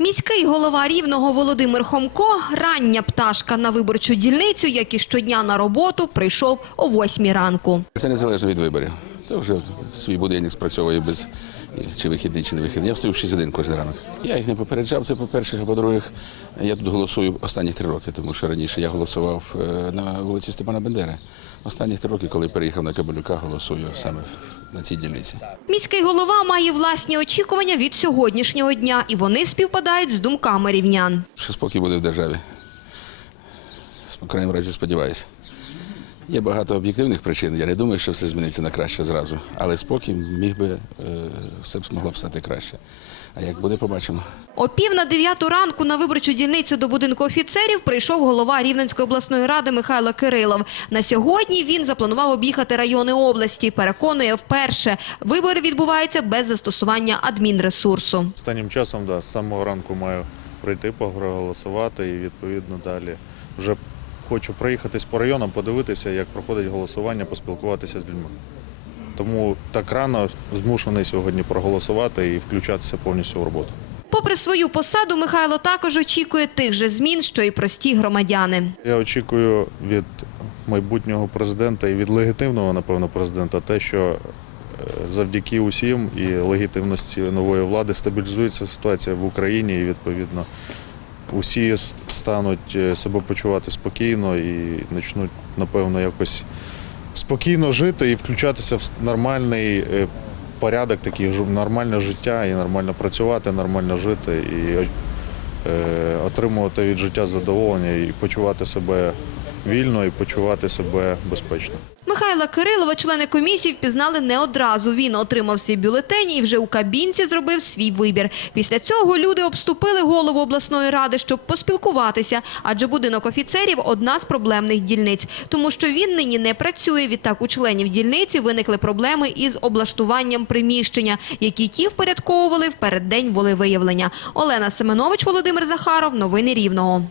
Міський голова Рівного Володимир Хомко, рання пташка на виборчу дільницю, як і щодня на роботу, прийшов о 8 ранку. Це незалежно від виборів. Та вже свій будильник спрацьовує без чи вихідний, чи не вихідний. Я встаю в 6 годин кожен ранок. Я їх не попереджав, це по-перше, а по-друге, я тут голосую останні три роки, тому що раніше я голосував е, на вулиці Степана Бендери. Останні три роки, коли переїхав на Кабелюка, голосую саме на цій дільниці. Міський голова має власні очікування від сьогоднішнього дня, і вони співпадають з думками рівнян. Що спокій буде в державі. В крайньому разі сподіваюся. Є багато об'єктивних причин. Я не думаю, що все зміниться на краще зразу. Але спокій міг би, е, все б могло б стати краще. А як буде, побачимо. О пів на дев'яту ранку на виборчу дільницю до будинку офіцерів прийшов голова Рівненської обласної ради Михайло Кирилов. На сьогодні він запланував об'їхати райони області. Переконує вперше, вибори відбуваються без застосування адмінресурсу. Останнім часом, да, з самого ранку маю прийти проголосувати і відповідно далі вже хочу проїхатись по районам, подивитися, як проходить голосування, поспілкуватися з людьми. Тому так рано змушений сьогодні проголосувати і включатися повністю в роботу. Попри свою посаду, Михайло також очікує тих же змін, що й прості громадяни. Я очікую від майбутнього президента і від легітимного, напевно, президента те, що е, завдяки усім і легітимності нової влади стабілізується ситуація в Україні і відповідно усі стануть е, себе почувати спокійно і почнуть, напевно, якось спокійно жити і включатися в нормальний е, порядок, такий нормальне життя і нормально працювати, нормально жити і е, отримувати від життя задоволення і почувати себе вільно і почувати себе безпечно. Михайла Кирилова члени комісії впізнали не одразу. Він отримав свій бюлетень і вже у кабінці зробив свій вибір. Після цього люди обступили голову обласної ради, щоб поспілкуватися, адже будинок офіцерів – одна з проблемних дільниць. Тому що він нині не працює. Відтак у членів дільниці виникли проблеми із облаштуванням приміщення, які ті впорядковували в переддень волевиявлення. Олена Семенович, Володимир Захаров. Новини Рівного.